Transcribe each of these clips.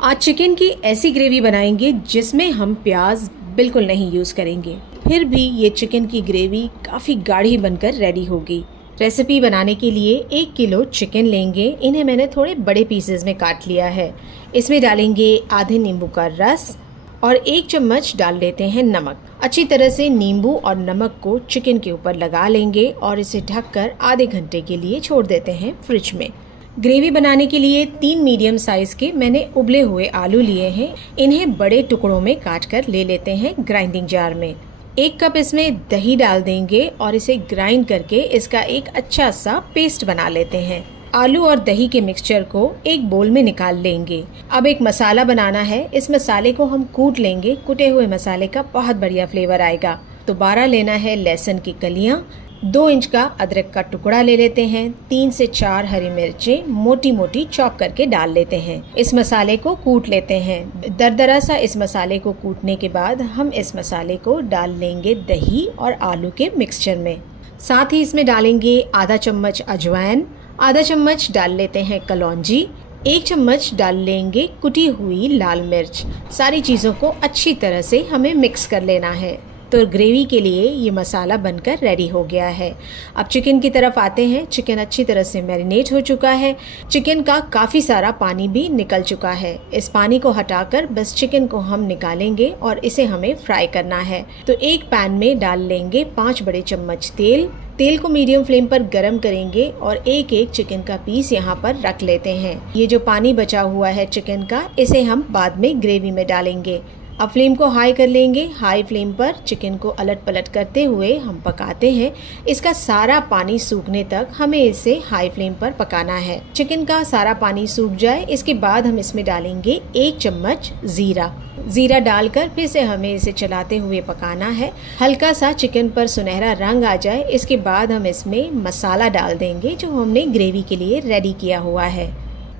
आज चिकन की ऐसी ग्रेवी बनाएंगे जिसमें हम प्याज बिल्कुल नहीं यूज़ करेंगे, फिर भी ये चिकन की ग्रेवी काफ़ी गाढ़ी बनकर रेडी होगी। रेसिपी बनाने के लिए 1 किलो चिकन लेंगे। इन्हें मैंने थोड़े बड़े पीसेस में काट लिया है। इसमें डालेंगे आधे नींबू का रस और 1 चम्मच डाल लेते हैं नमक। अच्छी तरह से नींबू और नमक को चिकन के ऊपर लगा लेंगे और इसे ढककर आधे घंटे के लिए छोड़ देते हैं फ्रिज में। ग्रेवी बनाने के लिए 3 मीडियम साइज के मैंने उबले हुए आलू लिए हैं। इन्हें बड़े टुकड़ों में काट कर ले लेते हैं ग्राइंडिंग जार में। 1 कप इसमें दही डाल देंगे और इसे ग्राइंड करके इसका एक अच्छा सा पेस्ट बना लेते हैं। आलू और दही के मिक्सचर को एक बोल में निकाल लेंगे। अब एक मसाला बनाना है। इस मसाले को हम कूट लेंगे। कुटे हुए मसाले का बहुत बढ़िया फ्लेवर आएगा। तो 12 लेना है लहसुन की कलियां, 2 इंच का अदरक का टुकड़ा ले लेते हैं, 3 से 4 हरी मिर्चें मोटी मोटी चॉप करके डाल लेते हैं। इस मसाले को कूट लेते हैं। दरदरा सा इस मसाले को कूटने के बाद हम इस मसाले को डाल लेंगे दही और आलू के मिक्सचर में। साथ ही इसमें डालेंगे आधा चम्मच अजवाइन, आधा चम्मच डाल लेते हैं कलौंजी, 1 चम्मच डाल लेंगे कुटी हुई लाल मिर्च। सारी चीज़ों को अच्छी तरह से हमें मिक्स कर लेना है। तो ग्रेवी के लिए ये मसाला बनकर रेडी हो गया है। अब चिकन की तरफ आते हैं। चिकन अच्छी तरह से मैरिनेट हो चुका है। चिकन का काफ़ी सारा पानी भी निकल चुका है। इस पानी को हटाकर बस चिकन को हम निकालेंगे और इसे हमें फ्राई करना है। तो एक पैन में डाल लेंगे 5 बड़े चम्मच तेल। तेल को मीडियम फ्लेम पर गरम करेंगे और एक एक चिकन का पीस यहाँ पर रख लेते हैं। ये जो पानी बचा हुआ है चिकन का, इसे हम बाद में ग्रेवी में डालेंगे। अब फ्लेम को हाई कर लेंगे। हाई फ्लेम पर चिकन को अलट पलट करते हुए हम पकाते हैं। इसका सारा पानी सूखने तक हमें इसे हाई फ्लेम पर पकाना है। चिकन का सारा पानी सूख जाए, इसके बाद हम इसमें डालेंगे 1 चम्मच जीरा डालकर फिर से हमें इसे चलाते हुए पकाना है। हल्का सा चिकन पर सुनहरा रंग आ जाए, इसके बाद हम इसमें मसाला डाल देंगे जो हमने ग्रेवी के लिए रेडी किया हुआ है।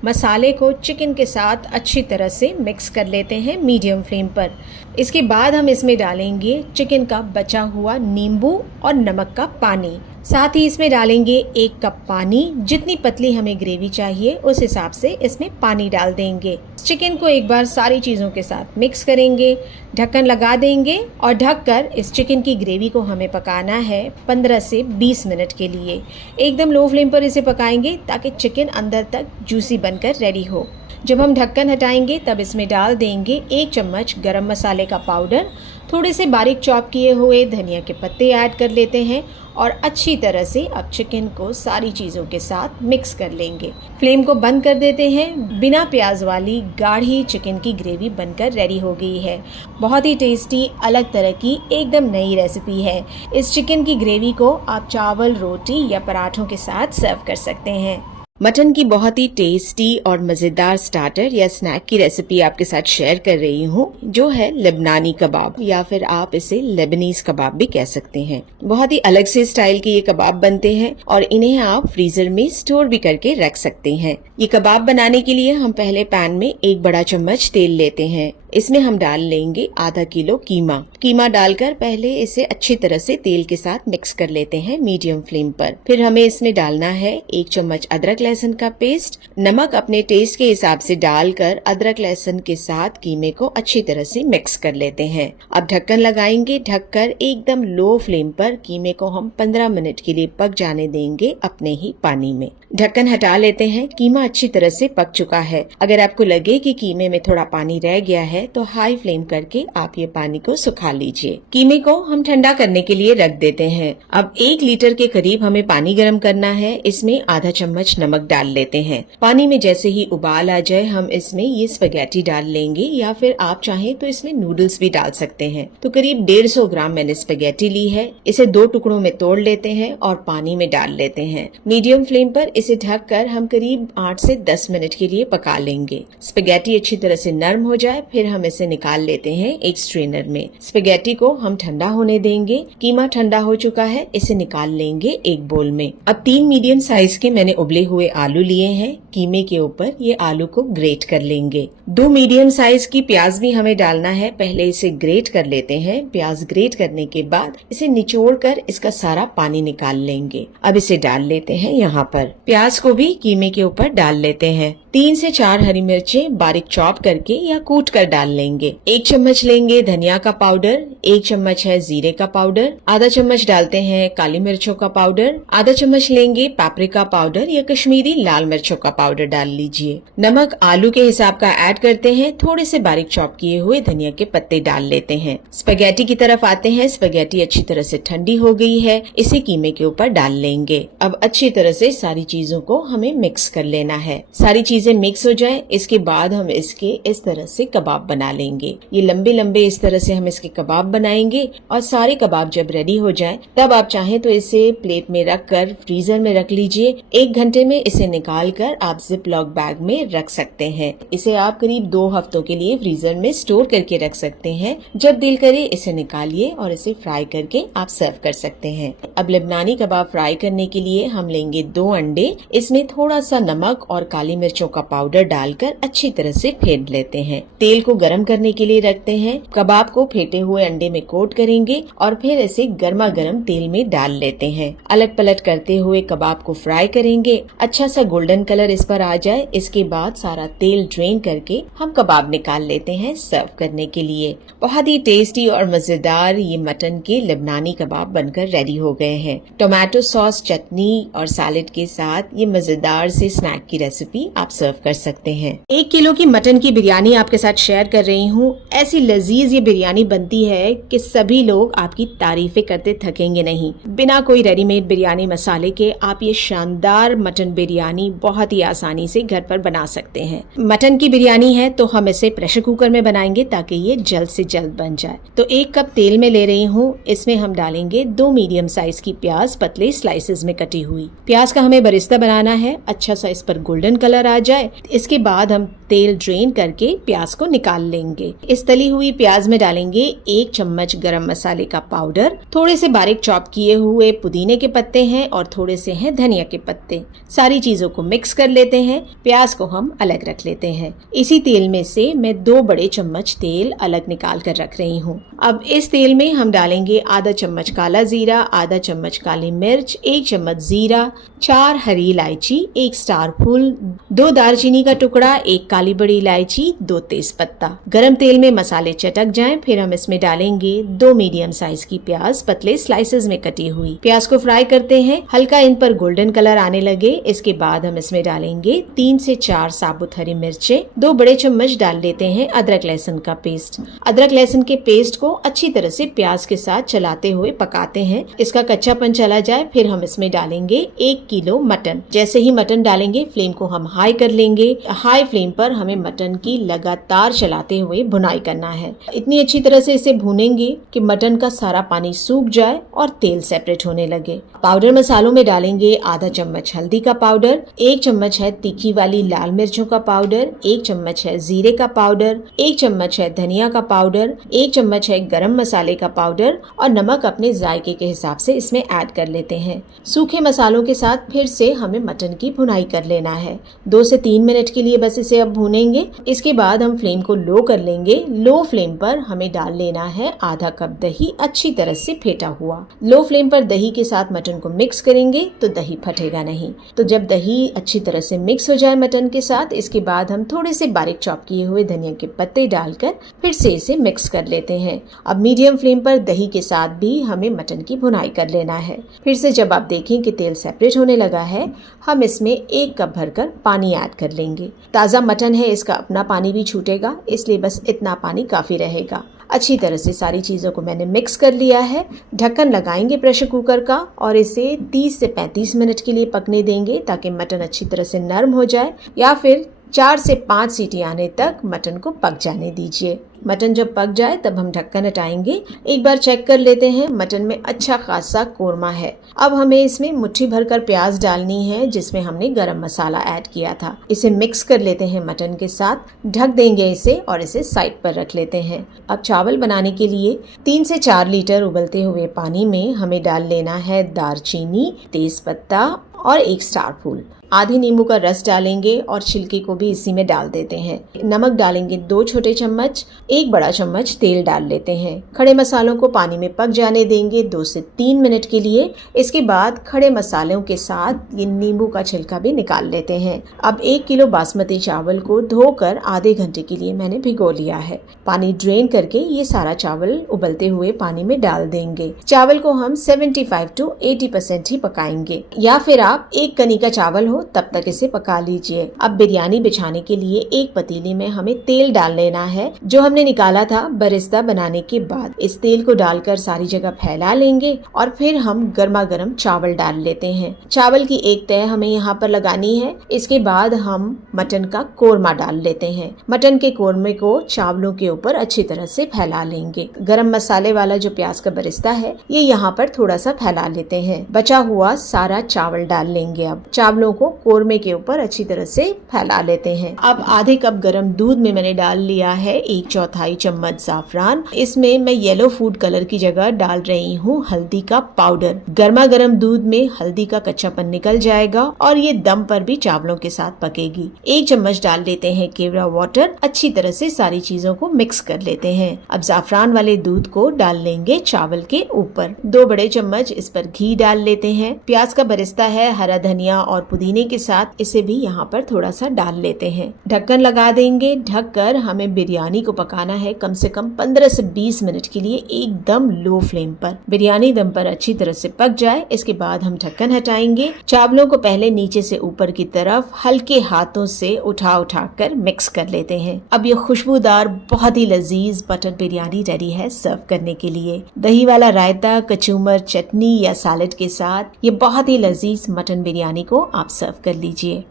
मसाले को चिकन के साथ अच्छी तरह से मिक्स कर लेते हैं मीडियम फ्लेम पर। इसके बाद हम इसमें डालेंगे चिकन का बचा हुआ नींबू और नमक का पानी। साथ ही इसमें डालेंगे 1 कप पानी। जितनी पतली हमें ग्रेवी चाहिए उस हिसाब से इसमें पानी डाल देंगे। चिकन को एक बार सारी चीज़ों के साथ मिक्स करेंगे, ढक्कन लगा देंगे और ढककर इस चिकन की ग्रेवी को हमें पकाना है 15 से 20 मिनट के लिए। एकदम लो फ्लेम पर इसे पकाएंगे ताकि चिकन अंदर तक जूसी बनकर रेडी हो। जब हम ढक्कन हटाएंगे तब इसमें डाल देंगे 1 चम्मच गरम मसाले का पाउडर, थोड़े से बारीक चॉप किए हुए धनिया के पत्ते ऐड कर लेते हैं और अच्छी तरह से अब चिकन को सारी चीज़ों के साथ मिक्स कर लेंगे। फ्लेम को बंद कर देते हैं। बिना प्याज वाली गाढ़ी चिकन की ग्रेवी बनकर रेडी हो गई है। बहुत ही टेस्टी, अलग तरह की एकदम नई रेसिपी है। इस चिकन की ग्रेवी को आप चावल, रोटी या पराठों के साथ सर्व कर सकते हैं। मटन की बहुत ही टेस्टी और मज़ेदार स्टार्टर या स्नैक की रेसिपी आपके साथ शेयर कर रही हूँ, जो है लेबनानी कबाब या फिर आप इसे लेबनीज कबाब भी कह सकते हैं। बहुत ही अलग से स्टाइल के ये कबाब बनते हैं और इन्हें आप फ्रीजर में स्टोर भी करके रख सकते हैं। ये कबाब बनाने के लिए हम पहले पैन में 1 बड़ा चम्मच तेल लेते हैं। इसमें हम डाल लेंगे आधा किलो कीमा डालकर पहले इसे अच्छी तरह से तेल के साथ मिक्स कर लेते हैं मीडियम फ्लेम पर। फिर हमें इसमें डालना है 1 चम्मच अदरक लहसुन का पेस्ट। नमक अपने टेस्ट के हिसाब से डालकर अदरक लहसुन के साथ कीमे को अच्छी तरह से मिक्स कर लेते हैं। अब ढक्कन लगाएंगे। ढककर एकदम लो फ्लेम पर कीमे को हम 15 मिनट के लिए पक जाने देंगे अपने ही पानी में। ढक्कन हटा लेते हैं। कीमा अच्छी तरह से पक चुका है। अगर आपको लगे कि कीमे में थोड़ा पानी रह गया है तो हाई फ्लेम करके आप ये पानी को सुखा लीजिए। कीमे को हम ठंडा करने के लिए रख देते हैं। अब 1 लीटर के करीब हमें पानी गर्म करना है। इसमें आधा चम्मच नमक डाल लेते हैं। पानी में जैसे ही उबाल आ जाए हम इसमें ये स्पैगेटी डाल लेंगे या फिर आप चाहें तो इसमें नूडल्स भी डाल सकते हैं। तो करीब 150 ग्राम मैंने स्पैगेटी ली है। इसे 2 टुकड़ों में तोड़ लेते हैं और पानी में डाल लेते हैं। मीडियम फ्लेम पर इसे ढककर हम करीब 8 से 10 मिनट के लिए पका लेंगे। स्पैगेटी अच्छी तरह से नरम हो जाए फिर हम इसे निकाल लेते हैं एक स्ट्रेनर में। स्पैगेटी को हम ठंडा होने देंगे। कीमा ठंडा हो चुका है, इसे निकाल लेंगे एक बोल में। अब 3 मीडियम साइज के मैंने उबले हुए आलू लिए हैं। कीमे के ऊपर ये आलू को ग्रेट कर लेंगे। 2 मीडियम साइज की प्याज भी हमें डालना है। पहले इसे ग्रेट कर लेते हैं। प्याज ग्रेट करने के बाद इसे निचोड़ कर इसका सारा पानी निकाल लेंगे। अब इसे डाल लेते हैं यहाँ पर। प्याज को भी कीमे के ऊपर डाल लेते हैं। 3 से 4 हरी मिर्चें बारीक चॉप करके या कूट कर डाल लेंगे। 1 चम्मच लेंगे धनिया का पाउडर, 1 चम्मच है जीरे का पाउडर, आधा चम्मच डालते हैं काली मिर्चों का पाउडर, आधा चम्मच लेंगे पापरिका पाउडर या कश्मीरी लाल मिर्चों का पाउडर डाल लीजिए। नमक आलू के हिसाब का ऐड करते हैं। थोड़े से बारीक चॉप किए हुए धनिया के पत्ते डाल लेते हैं। स्पैगेटी की तरफ आते हैं। स्पैगेटी अच्छी तरह से ठंडी हो गई है। इसे कीमे के ऊपर डाल लेंगे। अब अच्छी तरह से सारी चीजों को हमें मिक्स कर लेना है। सारी चीजें मिक्स हो जाए, इसके बाद हम इसके इस तरह से कबाब बना लेंगे। ये लंबे लंबे इस तरह से हम इसके कबाब बनाएंगे और सारे कबाब जब रेडी हो जाए तब आप चाहें तो इसे प्लेट में रख कर फ्रीजर में रख लीजिए। 1 घंटे में इसे निकाल कर आप जिप लॉक बैग में रख सकते हैं। इसे आप करीब 2 हफ्तों के लिए फ्रीजर में स्टोर करके रख सकते हैं। जब दिल करे इसे निकालिए और इसे फ्राई करके आप सर्व कर सकते हैं। अब लेबनानी कबाब फ्राई करने के लिए हम लेंगे 2 अंडे। इसमें थोड़ा सा नमक और काली मिर्चों का पाउडर डालकर अच्छी तरह से फेंट लेते हैं। तेल को गर्म करने के लिए रखते हैं। कबाब को फेंटे हुए अंडे में कोट करेंगे और फिर इसे गर्मा गर्म तेल में डाल लेते हैं। अलट पलट करते हुए कबाब को फ्राई करेंगे। अच्छा सा गोल्डन कलर इस पर आ जाए, इसके बाद सारा तेल ड्रेन करके हम कबाब निकाल लेते हैं सर्व करने के लिए। बहुत ही टेस्टी और मजेदार ये मटन के लेबनानी कबाब बनकर रेडी हो गए हैं। टोमेटो सॉस, चटनी और सैलेड के साथ ये मजेदार से स्नैक की रेसिपी आप सर्व कर सकते हैं। 1 किलो की मटन की बिरयानी आपके साथ शेयर कर रही हूँ। ऐसी लजीज ये बिरयानी बनती है कि सभी लोग आपकी तारीफें करते थकेंगे नहीं। बिना कोई रेडीमेड बिरयानी मसाले के आप ये शानदार मटन बिरयानी बहुत ही आसानी से घर पर बना सकते हैं। मटन की बिरयानी है तो हम इसे प्रेशर कुकर में बनाएंगे ताकि ये जल्द से जल्द बन जाए। तो 1 कप तेल में ले रही हूँ। इसमें हम डालेंगे 2 मीडियम साइज की प्याज पतले स्लाइसेस में कटी हुई। प्याज का हमें बरिस्ता बनाना है। अच्छा सा इस पर गोल्डन कलर आ जाए, इसके बाद हम तेल ड्रेन करके प्याज को निकाल लेंगे। इस तली हुई प्याज में डालेंगे 1 चम्मच गरम मसाले का पाउडर, थोड़े से बारीक चॉप किए हुए पुदीने के पत्ते हैं और थोड़े से हैं धनिया के पत्ते। सारी चीजों को मिक्स कर लेते हैं। प्याज को हम अलग रख लेते हैं। इसी तेल में से मैं 2 बड़े चम्मच तेल अलग निकाल कर रख रही हूँ। अब इस तेल में हम डालेंगे आधा चम्मच काला जीरा, आधा चम्मच काली मिर्च, 1 चम्मच जीरा, 4 हरी इलायची, 1 स्टार फूल, 2 दालचीनी का टुकड़ा, 1 काली बड़ी इलायची, 2 तेज पत्ता। गरम तेल में मसाले चटक जाएं, फिर हम इसमें डालेंगे 2 मीडियम साइज की प्याज पतले स्लाइसेस में कटी हुई। प्याज को फ्राई करते हैं। हल्का इन पर गोल्डन कलर आने लगे, इसके बाद हम इसमें डालेंगे 3 से 4 साबुत हरी मिर्चें, 2 बड़े चम्मच डाल लेते हैं अदरक लहसुन का पेस्ट। अदरक लहसुन के पेस्ट को अच्छी तरह से प्याज के साथ चलाते हुए पकाते हैं। इसका कच्चापन चला जाए, फिर हम इसमें डालेंगे 1 किलो मटन। जैसे ही मटन डालेंगे फ्लेम को हम हाई कर लेंगे। हाई फ्लेम पर हमें मटन की लगातार चलाते हुए भुनाई करना है। इतनी अच्छी तरह से इसे भूनेंगे कि मटन का सारा पानी सूख जाए और तेल सेपरेट होने लगे। पाउडर मसालों में डालेंगे आधा चम्मच हल्दी का पाउडर, 1 चम्मच है तीखी वाली लाल मिर्चों का पाउडर, 1 चम्मच है जीरे का पाउडर, 1 चम्मच है धनिया का पाउडर, 1 चम्मच है गरम मसाले का पाउडर और नमक अपने जायके के हिसाब से इसमें ऐड कर लेते हैं। सूखे मसालों के साथ फिर से हमें मटन की भुनाई कर लेना है। 2 से 3 मिनट के लिए बस इसे अब भूनेंगे। इसके बाद हम फ्लेम को लो कर लेंगे। लो फ्लेम पर हमें डाल लेना है आधा कप दही, अच्छी तरह से फेंटा हुआ। लो फ्लेम पर दही के साथ मटन को मिक्स करेंगे तो दही फटेगा नहीं। तो जब दही अच्छी तरह से मिक्स हो जाए मटन के साथ, इसके बाद हम थोड़े से बारीक चॉप किए हुए धनिया के पत्ते डालकर फिर से इसे मिक्स कर लेते हैं। अब मीडियम फ्लेम पर दही के साथ भी हमें मटन की भुनाई कर लेना है। फिर से जब आप देखें कि तेल सेपरेट होने लगा है, हम इसमें 1 कप भरकर पानी ऐड कर लेंगे। ताज़ा मटन है, इसका अपना पानी भी छूटेगा, इसलिए बस इतना पानी काफ़ी रहेगा। अच्छी तरह से सारी चीज़ों को मैंने मिक्स कर लिया है। ढक्कन लगाएंगे प्रेशर कुकर का और इसे 30 से 35 मिनट के लिए पकने देंगे ताकि मटन अच्छी तरह से नरम हो जाए, या फिर 4 से 5 सीटी आने तक मटन को पक जाने दीजिए। मटन जब पक जाए तब हम ढक्कन हटाएंगे। एक बार चेक कर लेते हैं, मटन में अच्छा खासा कोरमा है। अब हमें इसमें मुट्ठी भरकर प्याज डालनी है जिसमें हमने गरम मसाला ऐड किया था। इसे मिक्स कर लेते हैं मटन के साथ, ढक देंगे इसे और इसे साइड पर रख लेते हैं। अब चावल बनाने के लिए 3 से 4 लीटर उबलते हुए पानी में हमें डाल लेना है दालचीनी, तेज पत्ता और 1 स्टार फूल। आधी नींबू का रस डालेंगे और छिलके को भी इसी में डाल देते हैं। नमक डालेंगे 2 छोटे चम्मच, 1 बड़ा चम्मच तेल डाल लेते हैं। खड़े मसालों को पानी में पक जाने देंगे 2 से 3 मिनट के लिए। इसके बाद खड़े मसालों के साथ ये नींबू का छिलका भी निकाल लेते हैं। अब 1 किलो बासमती चावल को धोकर आधे घंटे के लिए मैंने भिगो लिया है। पानी ड्रेन करके ये सारा चावल उबलते हुए पानी में डाल देंगे। चावल को हम 75 to 80% ही पकाएंगे, या फिर आप 1 कनी का चावल हो तब तक इसे पका लीजिए। अब बिरयानी बिछाने के लिए एक पतीली में हमें तेल डाल लेना है, जो हमने निकाला था बरिस्ता बनाने के बाद। इस तेल को डालकर सारी जगह फैला लेंगे और फिर हम गर्मा गर्म चावल डाल लेते हैं। चावल की एक तह हमें यहाँ पर लगानी है। इसके बाद हम मटन का कोरमा डाल लेते हैं। मटन के कोरमे को चावलों के ऊपर अच्छी तरह से फैला लेंगे। गरम मसाले वाला जो प्याज का बरिस्ता है ये यहाँ पर थोड़ा सा फैला लेते हैं। बचा हुआ सारा चावल डाल लेंगे। अब चावलों को कोरमे के ऊपर अच्छी तरह से फैला लेते हैं। अब आधे कप गरम दूध में मैंने डाल लिया है 1/4 चम्मच ज़ाफ़रान। इसमें मैं येलो फूड कलर की जगह डाल रही हूँ हल्दी का पाउडर। गर्मा गर्म दूध में हल्दी का कच्चापन निकल जाएगा और ये दम पर भी चावलों के साथ पकेगी। 1 चम्मच डाल लेते हैं केवड़ा वाटर। अच्छी तरह से सारी चीजों को मिक्स कर लेते हैं। अब ज़ाफ़रान वाले दूध को डाल लेंगे चावल के ऊपर। 2 बड़े चम्मच इस पर घी डाल लेते हैं। प्याज का बरिस्ता है, हरा धनिया और पुदीने के साथ इसे भी यहाँ पर थोड़ा सा डाल लेते हैं। ढक्कन लगा देंगे। ढककर हमें बिरयानी को पकाना है कम से कम 15 से 20 मिनट के लिए, एकदम लो फ्लेम पर। बिरयानी दम पर अच्छी तरह से पक जाए इसके बाद हम ढक्कन हटाएंगे। चावलों को पहले नीचे से ऊपर की तरफ हल्के हाथों से उठा कर मिक्स कर लेते हैं। अब ये खुशबूदार बहुत ही लजीज मटन बिरयानी रेडी है सर्व करने के लिए। दही वाला रायता, कचूमर, चटनी या सैलेड के साथ ये बहुत ही लजीज मटन बिरयानी को आप सर्व कर लीजिए।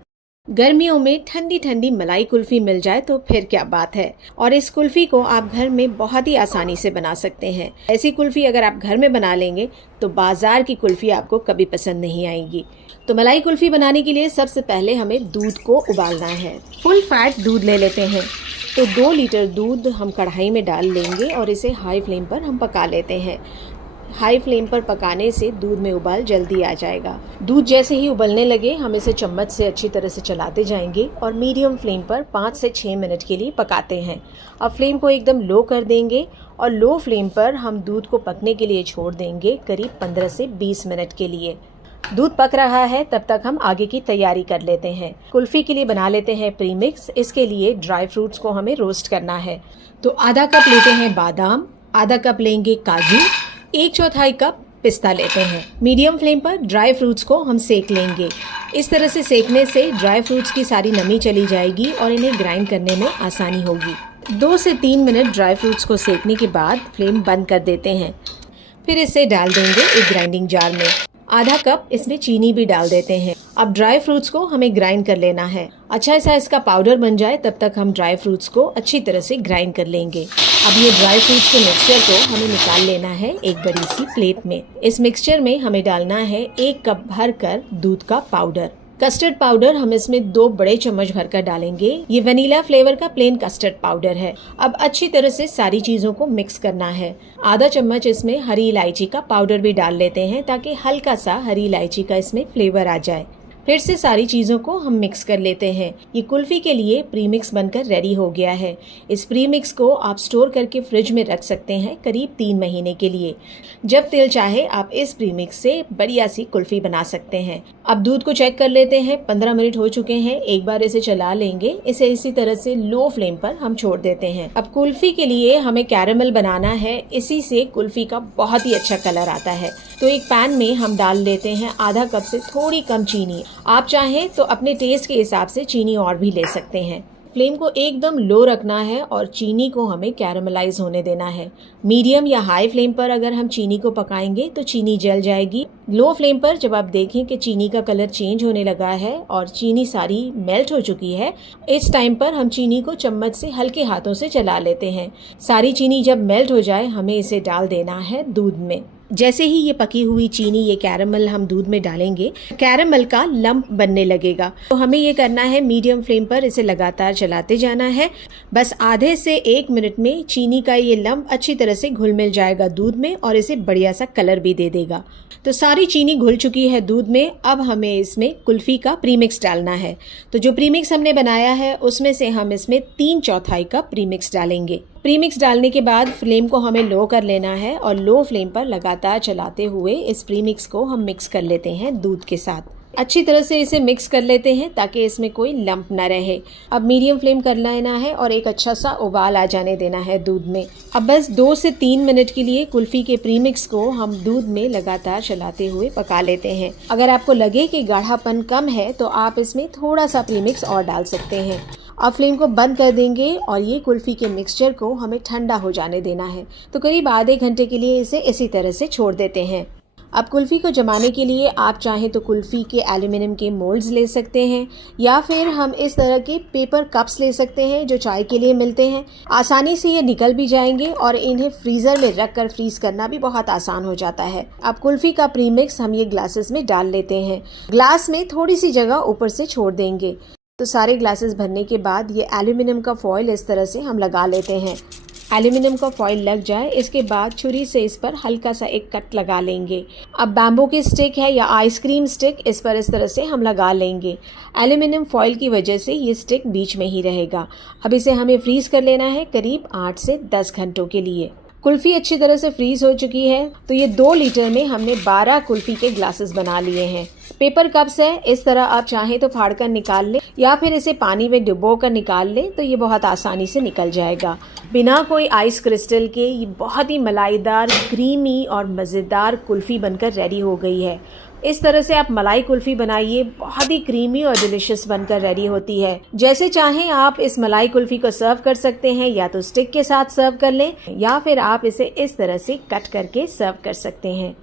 गर्मियों में ठंडी ठंडी मलाई कुल्फी मिल जाए तो फिर क्या बात है। और इस कुल्फी को आप घर में बहुत ही आसानी से बना सकते हैं। ऐसी कुल्फी अगर आप घर में बना लेंगे तो बाजार की कुल्फी आपको कभी पसंद नहीं आएगी। तो मलाई कुल्फी बनाने के लिए सबसे पहले हमें दूध को उबालना है। फुल फैट दूध ले लेते हैं। तो 2 लीटर दूध हम कढ़ाई में डाल लेंगे और इसे हाई फ्लेम पर हम पका लेते हैं। हाई फ्लेम पर पकाने से दूध में उबाल जल्दी आ जाएगा। दूध जैसे ही उबलने लगे हम इसे चम्मच से अच्छी तरह से चलाते जाएंगे और मीडियम फ्लेम पर 5 से 6 मिनट के लिए पकाते हैं। अब फ्लेम को एकदम लो कर देंगे और लो फ्लेम पर हम दूध को पकने के लिए छोड़ देंगे करीब 15 से 20 मिनट के लिए। दूध पक रहा है तब तक हम आगे की तैयारी कर लेते हैं। कुल्फी के लिए बना लेते हैं प्रीमिक्स। इसके लिए ड्राई फ्रूट्स को हमें रोस्ट करना है। तो आधा कप लेते हैं बादाम, आधा कप लेंगे काजू, 1/4 कप पिस्ता लेते हैं। मीडियम फ्लेम पर ड्राई फ्रूट्स को हम सेक लेंगे। इस तरह से सेकने से ड्राई फ्रूट्स की सारी नमी चली जाएगी और इन्हें ग्राइंड करने में आसानी होगी। 2 से 3 मिनट ड्राई फ्रूट्स को सेकने के बाद फ्लेम बंद कर देते हैं। फिर इसे डाल देंगे एक ग्राइंडिंग जार में। आधा कप इसमें चीनी भी डाल देते हैं। अब ड्राई फ्रूट्स को हमें ग्राइंड कर लेना है। अच्छा सा इसका पाउडर बन जाए तब तक हम ड्राई फ्रूट्स को अच्छी तरह से ग्राइंड कर लेंगे। अब ये ड्राई फ्रूट्स के मिक्सचर को हमें निकाल लेना है एक बड़ी सी प्लेट में। इस मिक्सचर में हमें डालना है 1 कप भरकर दूध का पाउडर। कस्टर्ड पाउडर हम इसमें 2 बड़े चम्मच भरकर डालेंगे। ये वनीला फ्लेवर का प्लेन कस्टर्ड पाउडर है। अब अच्छी तरह से सारी चीजों को मिक्स करना है। आधा चम्मच इसमें हरी इलायची का पाउडर भी डाल लेते हैं ताकि हल्का सा हरी इलायची का इसमें फ्लेवर आ जाए। फिर से सारी चीज़ों को हम मिक्स कर लेते हैं। ये कुल्फ़ी के लिए प्रीमिक्स बनकर रेडी हो गया है। इस प्रीमिक्स को आप स्टोर करके फ्रिज में रख सकते हैं करीब 3 महीने के लिए। जब दिल चाहे आप इस प्रीमिक्स से बढ़िया सी कुल्फ़ी बना सकते हैं। अब दूध को चेक कर लेते हैं। 15 मिनट हो चुके हैं। एक बार इसे चला लेंगे। इसे इसी तरह से लो फ्लेम पर हम छोड़ देते हैं। अब कुल्फ़ी के लिए हमें कैरेमल बनाना है। इसी से कुल्फ़ी का बहुत ही अच्छा कलर आता है। तो एक पैन में हम डाल लेते हैं आधा कप से थोड़ी कम चीनी। आप चाहें तो अपने टेस्ट के हिसाब से चीनी और भी ले सकते हैं। फ्लेम को एकदम लो रखना है और चीनी को हमें कैरेमलाइज होने देना है। मीडियम या हाई फ्लेम पर अगर हम चीनी को पकाएंगे तो चीनी जल जाएगी। लो फ्लेम पर जब आप देखें कि चीनी का कलर चेंज होने लगा है और चीनी सारी मेल्ट हो चुकी है, इस टाइम पर हम चीनी को चम्मच से हल्के हाथों से चला लेते हैं। सारी चीनी जब मेल्ट हो जाए हमें इसे डाल देना है दूध में। जैसे ही ये पकी हुई चीनी, ये कैरेमल हम दूध में डालेंगे, कैरेमल का लंप बनने लगेगा। तो हमें ये करना है, मीडियम फ्लेम पर इसे लगातार चलाते जाना है। बस आधे से 1 मिनट में चीनी का ये लंप अच्छी तरह से घुल मिल जाएगा दूध में और इसे बढ़िया सा कलर भी दे देगा। तो सारी चीनी घुल चुकी है दूध में। अब हमें इसमें कुल्फ़ी का प्रीमिक्स डालना है। तो जो प्रीमिक्स हमने बनाया है उसमें से हम इसमें 3/4 कप प्रीमिक्स डालेंगे। प्रीमिक्स डालने के बाद फ्लेम को हमें लो कर लेना है और लो फ्लेम पर लगातार चलाते हुए इस प्रीमिक्स को हम मिक्स कर लेते हैं दूध के साथ। अच्छी तरह से इसे मिक्स कर लेते हैं ताकि इसमें कोई लंप ना रहे। अब मीडियम फ्लेम कर लेना है और एक अच्छा सा उबाल आ जाने देना है दूध में। अब बस 2 से 3 मिनट के लिए कुल्फ़ी के प्रीमिक्स को हम दूध में लगातार चलाते हुए पका लेते हैं। अगर आपको लगे कि गाढ़ापन कम है तो आप इसमें थोड़ा सा प्रीमिक्स और डाल सकते हैं। अब फ्लेम को बंद कर देंगे और ये कुल्फ़ी के मिक्सचर को हमें ठंडा हो जाने देना है। तो करीब आधे घंटे के लिए इसे इसी तरह से छोड़ देते हैं। अब कुल्फ़ी को जमाने के लिए आप चाहें तो कुल्फ़ी के एल्यूमिनियम के मोल्ड्स ले सकते हैं या फिर हम इस तरह के पेपर कप्स ले सकते हैं जो चाय के लिए मिलते हैं। आसानी से ये निकल भी जाएंगे और इन्हें फ्रीज़र में रख कर फ्रीज करना भी बहुत आसान हो जाता है। अब कुल्फ़ी का प्रीमिक्स हम ये ग्लासेस में डाल लेते हैं। ग्लास में थोड़ी सी जगह ऊपर से छोड़ देंगे। तो सारे ग्लासेस भरने के बाद ये एल्यूमिनियम का फॉइल इस तरह से हम लगा लेते हैं। एल्यूमिनियम का फॉइल लग जाए इसके बाद छुरी से इस पर हल्का सा एक कट लगा लेंगे। अब बैम्बू की स्टिक है या आइसक्रीम स्टिक, इस पर इस तरह से हम लगा लेंगे। एल्यूमिनियम फॉइल की वजह से ये स्टिक बीच में ही रहेगा। अब इसे हमें फ्रीज कर लेना है करीब 8 से 10 घंटों के लिए। कुल्फ़ी अच्छी तरह से फ्रीज हो चुकी है। तो ये 2 लीटर में हमने 12 कुल्फ़ी के ग्लासेस बना लिए हैं। पेपर कप्स है, इस तरह आप चाहें तो फाड़ कर निकाल लें या फिर इसे पानी में डुबो कर निकाल लें तो ये बहुत आसानी से निकल जाएगा। बिना कोई आइस क्रिस्टल के ये बहुत ही मलाईदार, क्रीमी और मज़ेदार कुल्फ़ी बनकर रेडी हो गई है। इस तरह से आप मलाई कुल्फ़ी बनाइए, बहुत ही क्रीमी और डिलिशियस बनकर रेडी होती है। जैसे चाहें आप इस मलाई कुल्फ़ी को सर्व कर सकते हैं, या तो स्टिक के साथ सर्व कर लें या फिर आप इसे इस तरह से कट करके सर्व कर सकते हैं।